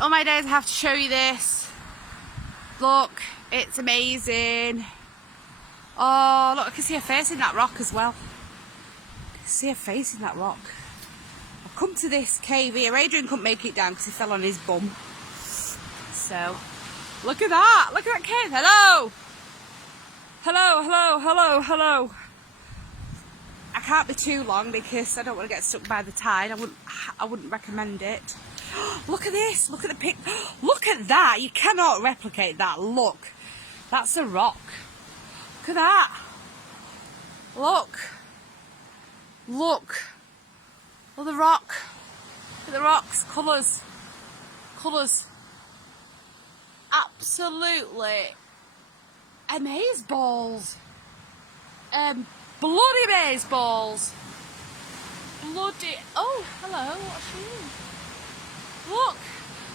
all my days I have to show you this. Look, it's amazing. Oh, look, I can see her face in that rock as well. I can see her face in that rock. I've come to this cave here. Adrian couldn't make it down because he fell on his bum. So, look at that. Look at that cave. Hello. Hello, hello, hello, hello. I can't be too long because I don't want to get stuck by the tide. I wouldn't recommend it. Look at this. Look at the pic. Look at that. You cannot replicate that. Look. That's a rock. Look at that. Look. Look. Look at the rock. Look at the rocks. Colours. Colours. Absolutely amazeballs. Bloody amazeballs. Bloody. Oh, hello. What's you? Look.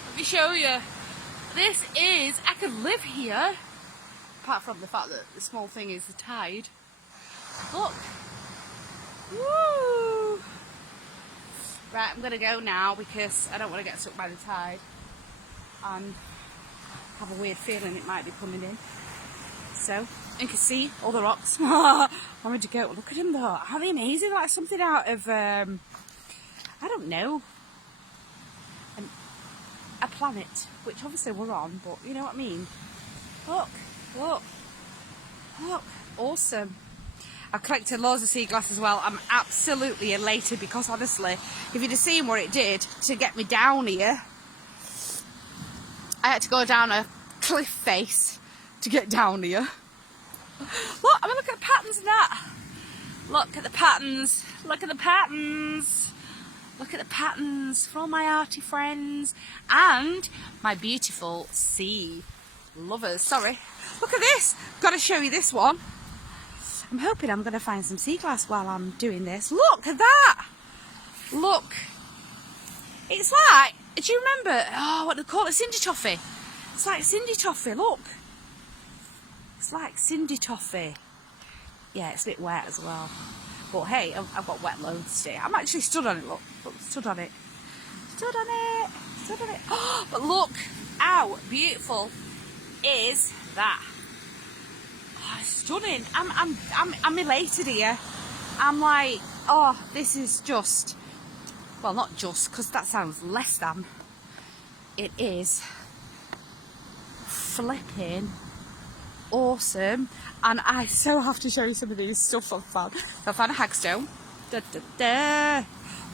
Let me show you. This is. I could live here. Apart from the fact that the small thing is the tide. Look. Woo! Right, I'm going to go now because I don't want to get stuck by the tide. And have a weird feeling it might be coming in. So, you can see all the rocks. I'm ready to go. Look at them though. Aren't they amazing? Like something out of, I don't know, a planet. Which obviously we're on, but you know what I mean. Look. Look, look, awesome. I've collected loads of sea glass as well. I'm absolutely elated because honestly, if you'd have seen what it did to get me down here, I had to go down a cliff face to get down here. Look, I mean, look at the patterns in that. Look at the patterns, look at the patterns. Look at the patterns for all my arty friends and my beautiful sea lovers. Sorry. Look at this. Got to show you this one. I'm hoping I'm going to find some sea glass while I'm doing this. Look at that. Look. It's like, do you remember, oh, what do they call it? Cindy toffee. It's like Cindy toffee, look. It's like Cindy toffee. Yeah, it's a bit wet as well. But hey, I've got wet loads today. I'm actually stood on it, look. Look, stood on it. Stood on it. Stood on it. Oh, but look how beautiful is that. Oh, stunning. I'm elated here. I'm like, oh, this is just, well, not just, because that sounds less than. It is flipping awesome. And I so have to show you some of these stuff I've found. I found a hagstone. Da, da, da.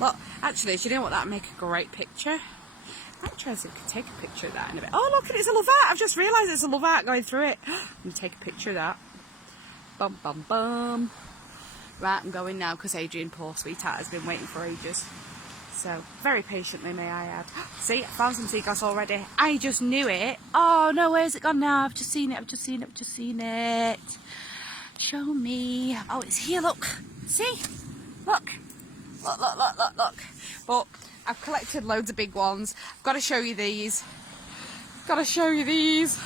Look, actually, do you know what? That would make a great picture. I might try and see if I can take a picture of that in a bit. Oh, look, it's a love art. I've just realised it's a love art going through it. I'm going to take a picture of that. Bum, bum, bum. Right, I'm going now because Adrian, poor sweetheart, has been waiting for ages. So, very patiently, may I add. See, I found some sea glass already. I just knew it. Oh, no, where's it gone now? I've just seen it, I've just seen it, I've just seen it. Show me. Oh, it's here, look. See? Look. Look, look, look, look, look. But I've collected loads of big ones. I've got to show you these. Got to show you these.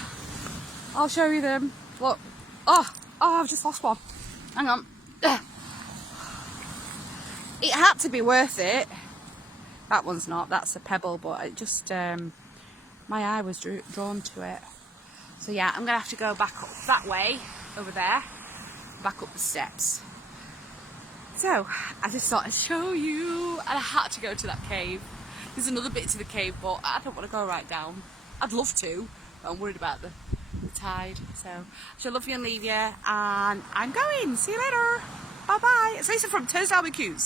I'll show you them. Look. Oh, I've just lost one. Hang on. It had to be worth it. That one's not. That's a pebble, but it just, my eye was drawn to it. So yeah, I'm going to have to go back up that way, over there, back up the steps. So, I just thought I'd show you, and I had to go to that cave. There's another bit to the cave, but I don't want to go right down. I'd love to, but I'm worried about the tide. So, I shall love you and leave you, and I'm going. See you later. Bye-bye. It's Lisa from Turnstyle Mcqs.